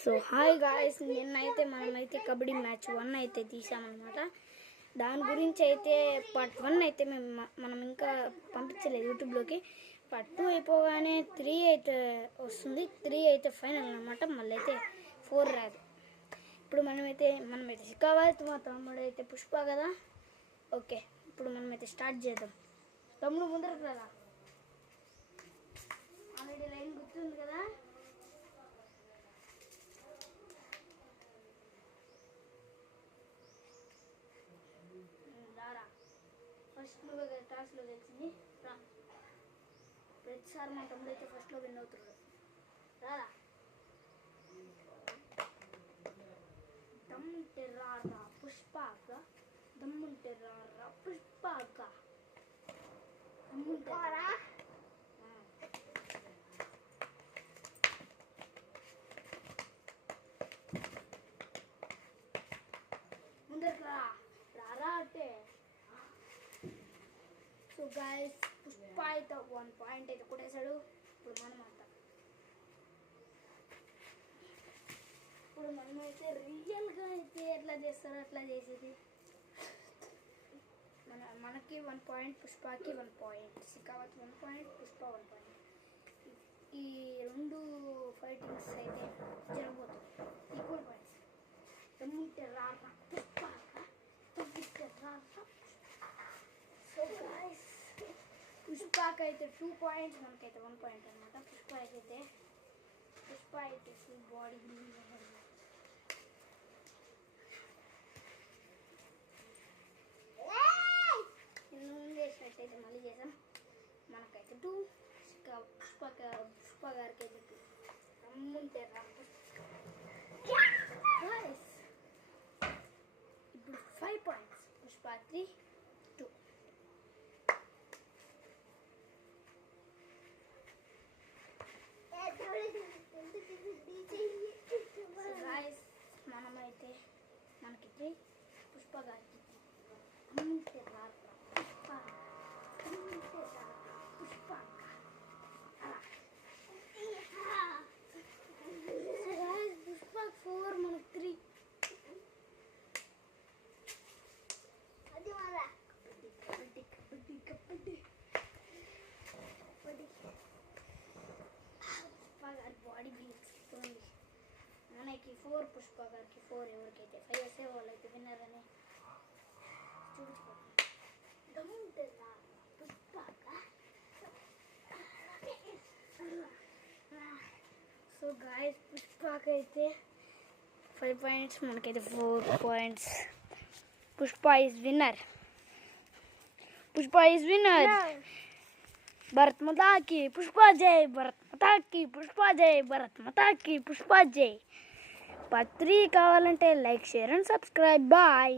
So hi guys, నిన్నైతే మనమైతే kabaddi match 1 అయితే తీసామన్నమాట. దాని గురించి అయితే పార్ట్ 1 అయితే మనం ఇంకా పంపించలేదు యూట్యూబ్లోకి. పార్ట్ 2 అయిపోగానే 3 అయితే వస్తుంది. 3 అయితే ఫైనల్ అన్నమాట. మళ్ళీ అయితే 4 రాదు. ఇప్పుడు మనమైతే శిఖావత్, మా తమ్ముడు అయితే పుష్ప కదా. ఓకే, ఇప్పుడు మనమైతే స్టార్ట్ చేద్దాం. తమ్ముడు ముందరకు కదా, ఆల్రెడీ లైన్ గుర్తుంది కదా. ఫస్ట్ నువ్వే కదా టాస్లో గెలిచింది. రా, ప్రతిసారి మా తమ్ముడు అయితే ఫస్ట్లో విన్ అవుతున్నాడు. రారా, దమ్ముంటే రారా పుష్పాక, దమ్ముంటే రారా పుష్పాక, దమ్ముంటే రా. ముందరికి రారా అంటే. సో గాయస్, పుష్ప అయితే 1 పాయింట్ అయితే కొట్టేశాడు. ఇప్పుడు మనమైతే రియల్గా అయితే ఎట్లా చేస్తారో అట్లా చేసేది. మనకి 1 పాయింట్, పుష్పకి 1 point, Shekhawat 1 point, Pushpa 1 point. ఈ 2 ఫైటింగ్స్ అయితే జరగబోతుంది. Equal points. దమ్ముంటే రారా పుష్పక, దమ్ముంటే రారా. సో గాయస్, పుష్పకి అయితే 2 పాయింట్స్, మనకైతే 1 పాయింట్ అనమాట. పుష్ప అయితే ఫుల్ బాడీ బిల్డింగ్ చేసినట్టయితే మళ్ళీ చేసాం. మనకైతే 2, పుష్ప గారికి అయితే 2. రమ్ముంటే ఇప్పుడు 5 పాయింట్స్, పుష్ప 3, 2. గాయస్, మనమైతే మనకి 3, పుష్ప గారికి 3. రమ్ముంటే పుష్ప 4, మనకు 3. కబడ్డీ పుష్ప గారి బాడీ బిల్డింగ్. మనకి 4, పుష్ప గారికి 4. ఎవరికైతే 5 వస్తే వాళ్ళైతే విన్నర్ అని చూపించుకోండి. సో గాయస్, పుష్పకి అయితే 5 పాయింట్స్, మనకైతే 4 points. Pushpa is winner. Bharat Mata కీ పుష్ప జై, భరత్ మాతా కీ పుష్ప జై, భరత్ మాతా కీ పుష్ప జై. 3 కావాలంటే like, share and subscribe. Bye.